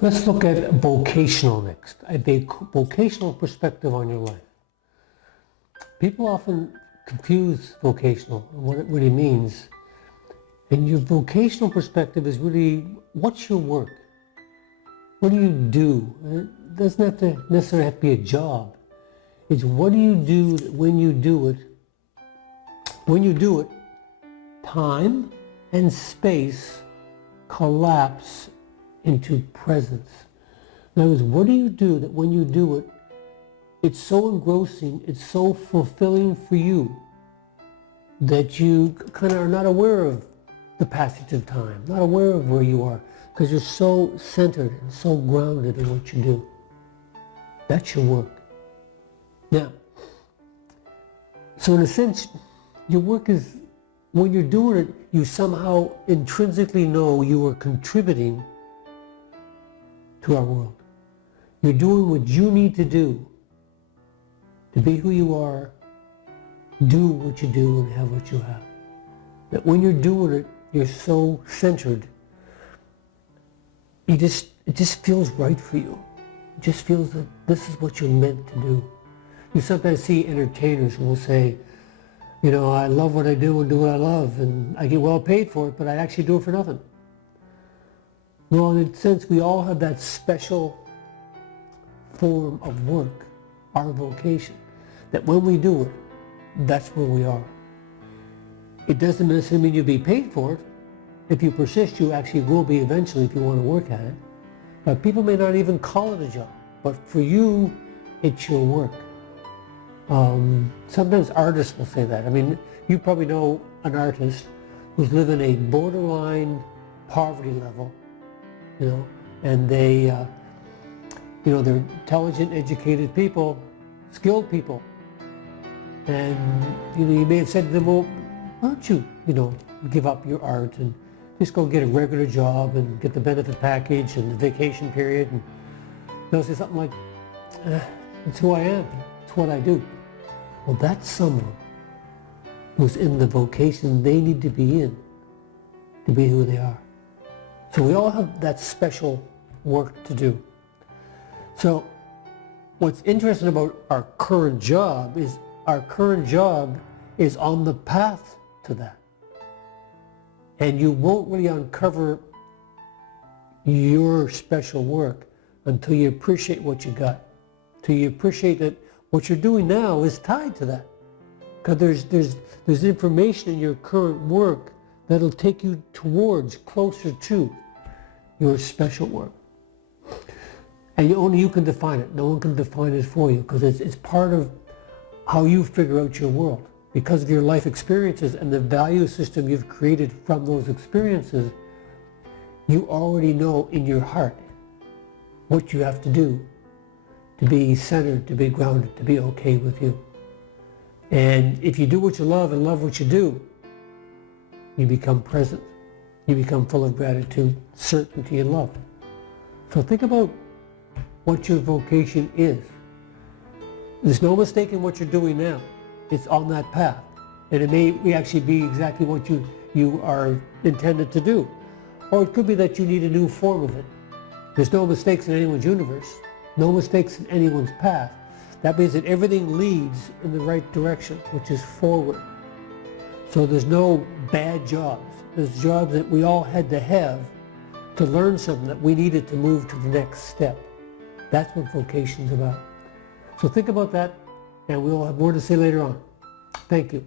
Let's look at vocational next, a vocational perspective on your life. People often confuse vocational and what it really means. And your vocational perspective is really, what's your work? What do you do? And it doesn't have to necessarily have to be a job. It's what do you do when you do it? When you do it, time and space collapse into presence. In other words, what do you do that when you do it, it's so engrossing, it's so fulfilling for you that you kind of are not aware of the passage of time, not aware of where you are, because you're so centered and so grounded in what you do. That's your work. Now, so in a sense, your work is, when you're doing it, you somehow intrinsically know you are contributing to our world. You're doing what you need to do to be who you are, do what you do, and have what you have. That when you're doing it, you're so centered, it just feels right for you. It just feels that this is what you're meant to do. You sometimes see entertainers who will say, you know, I love what I do and do what I love, and I get well paid for it, but I actually do it for nothing. Well, in a sense, we all have that special form of work, our vocation, that when we do it, that's where we are. It doesn't necessarily mean you'll be paid for it. If you persist, you actually will be eventually if you want to work at it. But people may not even call it a job. But for you, it's your work. Sometimes artists will say that. I mean, you probably know an artist who's living a borderline poverty level, you know, and they, you know, they're intelligent, educated people, skilled people. And, you know, you may have said to them, well, why don't you, you know, give up your art and just go get a regular job and get the benefit package and the vacation period. And they'll say something like, it's who I am, it's what I do. Well, that's someone who's in the vocation they need to be in to be who they are. So we all have that special work to do. So what's interesting about our current job is on the path to that. And you won't really uncover your special work until you appreciate what you got. Until you appreciate that what you're doing now is tied to that. Because there's information in your current work that'll take you towards, closer to your special work. And only you can define it. No one can define it for you, because it's part of how you figure out your world. Because of your life experiences and the value system you've created from those experiences, you already know in your heart what you have to do to be centered, to be grounded, to be okay with you. And if you do what you love and love what you do, you become present. You become full of gratitude, certainty, and love. So think about what your vocation is. There's no mistake in what you're doing now. It's on that path. And it may actually be exactly what you are intended to do. Or it could be that you need a new form of it. There's no mistakes in anyone's universe. No mistakes in anyone's path. That means that everything leads in the right direction, which is forward. So there's no bad jobs. There's jobs that we all had to have to learn something that we needed to move to the next step. That's what vocation's about. So think about that, and we'll have more to say later on. Thank you.